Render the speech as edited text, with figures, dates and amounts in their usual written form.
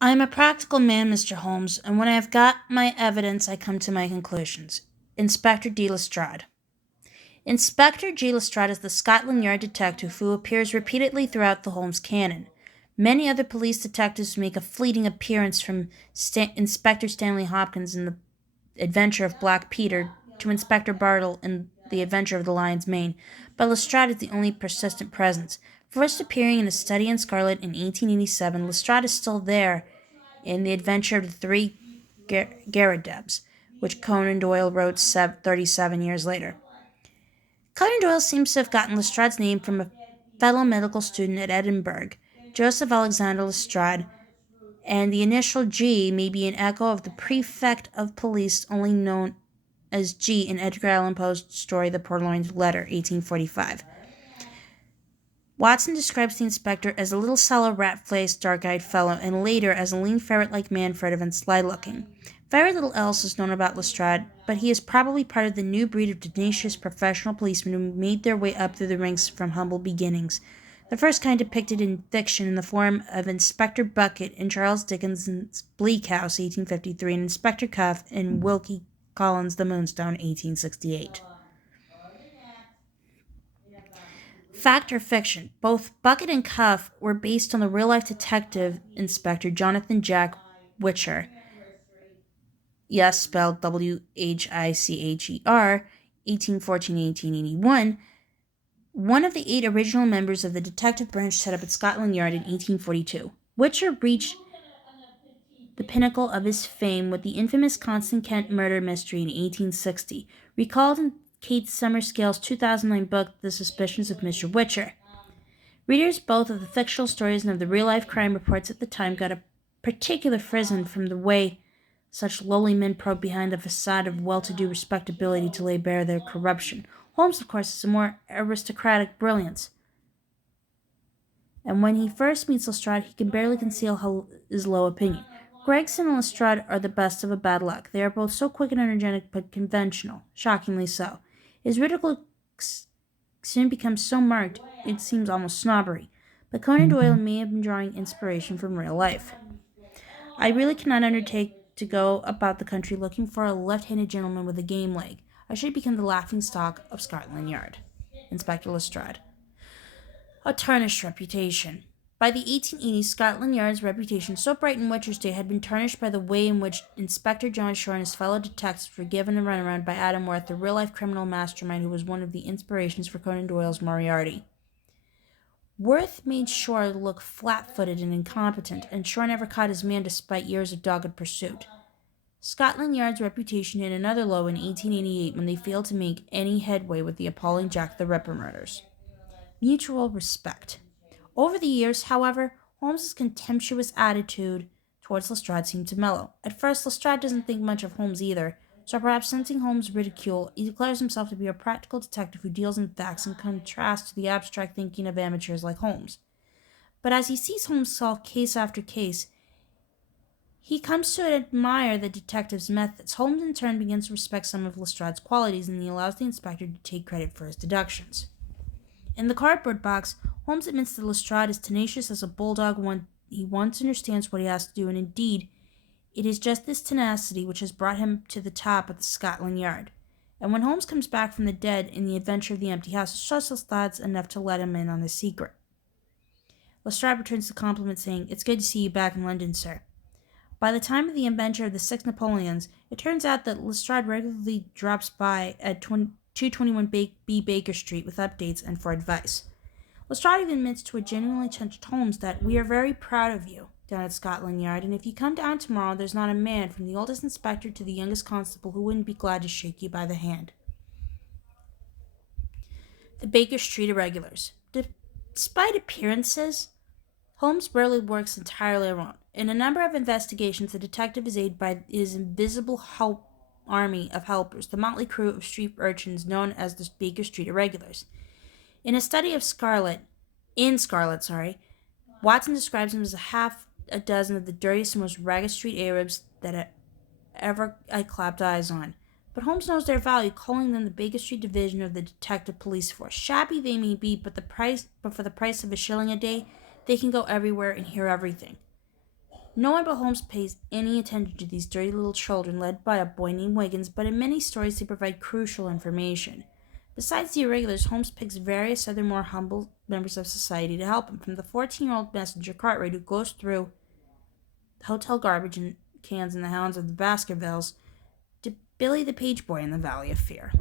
I am a practical man, Mr. Holmes, and when I have got my evidence, I come to my conclusions. Inspector de Lestrade. Inspector G. Lestrade is the Scotland Yard detective who appears repeatedly throughout the Holmes canon. Many other police detectives make a fleeting appearance from Inspector Stanley Hopkins in The Adventure of Black Peter to Inspector Bartle in The Adventure of the Lion's Mane, but Lestrade is the only persistent presence. First appearing in A Study in Scarlet in 1887, Lestrade is still there in The Adventure of the Three Garridebs, which Conan Doyle wrote 37 years later. Conan Doyle seems to have gotten Lestrade's name from a fellow medical student at Edinburgh, Joseph Alexander Lestrade, and the initial G may be an echo of the prefect of police only known as G in Edgar Allan Poe's story The Purloined Letter, 1845. Watson describes the inspector as a little sallow, rat-faced, dark-eyed fellow, and later as a lean ferret-like man, furtive and sly-looking. Very little else is known about Lestrade, but he is probably part of the new breed of tenacious professional policemen who made their way up through the ranks from humble beginnings. The first kind depicted in fiction in the form of Inspector Bucket in Charles Dickens's Bleak House, 1853, and Inspector Cuff in Wilkie Collins' The Moonstone, 1868. Fact or fiction, both Bucket and Cuff were based on the real life detective inspector Jonathan Jack Witcher, yes, spelled Whicher, 1814-1881, one of the 8 original members of the detective branch set up at Scotland Yard in 1842. Witcher reached the pinnacle of his fame with the infamous Constant Kent murder mystery in 1860, recalled in Kate Summerscale's 2009 book, The Suspicions of Mr. Witcher. Readers both of the fictional stories and of the real-life crime reports at the time got a particular frisson from the way such lowly men probe behind the facade of well-to-do respectability to lay bare their corruption. Holmes, of course, is a more aristocratic brilliance, and when he first meets Lestrade, he can barely conceal his low opinion. Gregson and Lestrade are the best of a bad luck. They are both so quick and energetic, but conventional, shockingly so. His ridicule soon becomes so marked it seems almost snobbery, but Conan Doyle may have been drawing inspiration from real life. I really cannot undertake to go about the country looking for a left-handed gentleman with a game leg. I should become the laughing-stock of Scotland Yard. Inspector Lestrade. A tarnished reputation. By the 1880s, Scotland Yard's reputation, so bright in Witcher's day, had been tarnished by the way in which Inspector John Shore and his fellow detectives were given a runaround by Adam Worth, the real-life criminal mastermind who was one of the inspirations for Conan Doyle's Moriarty. Worth made Shore look flat-footed and incompetent, and Shore never caught his man despite years of dogged pursuit. Scotland Yard's reputation hit another low in 1888 when they failed to make any headway with the appalling Jack the Ripper murders. Mutual respect. Over the years, however, Holmes's contemptuous attitude towards Lestrade seemed to mellow. At first, Lestrade doesn't think much of Holmes either, so perhaps sensing Holmes' ridicule, he declares himself to be a practical detective who deals in facts in contrast to the abstract thinking of amateurs like Holmes. But as he sees Holmes solve case after case, he comes to admire the detective's methods. Holmes in turn begins to respect some of Lestrade's qualities, and he allows the inspector to take credit for his deductions. In the cardboard box, Holmes admits that Lestrade is tenacious as a bulldog when he once understands what he has to do, and indeed, it is just this tenacity which has brought him to the top of the Scotland Yard. And when Holmes comes back from the dead in The Adventure of the Empty House, it shows Lestrade's enough to let him in on his secret. Lestrade returns the compliment, saying, "It's good to see you back in London, sir." By the time of the adventure of the Six Napoleons, it turns out that Lestrade regularly drops by at 221 B. Baker Street with updates and for advice. Lestrade even admits to a genuinely touched Holmes that "we are very proud of you down at Scotland Yard, and if you come down tomorrow, there's not a man, from the oldest inspector to the youngest constable, who wouldn't be glad to shake you by the hand." The Baker Street Irregulars. Despite appearances, Holmes rarely works entirely alone. In a number of investigations, the detective is aided by his invisible army of helpers, the motley crew of street urchins known as the Baker Street Irregulars. In a study of Scarlet, Watson describes him as half a dozen of the dirtiest and most ragged street Arabs that ever I clapped eyes on. But Holmes knows their value, calling them the Baker Street Division of the Detective Police Force. Shabby they may be, but for the price of a shilling a day, they can go everywhere and hear everything. No one but Holmes pays any attention to these dirty little children led by a boy named Wiggins, but in many stories they provide crucial information. Besides the irregulars, Holmes picks various other more humble members of society to help him, from the 14-year-old messenger Cartwright who goes through hotel garbage and cans in the hounds of the Baskervilles to Billy the page boy in the Valley of Fear.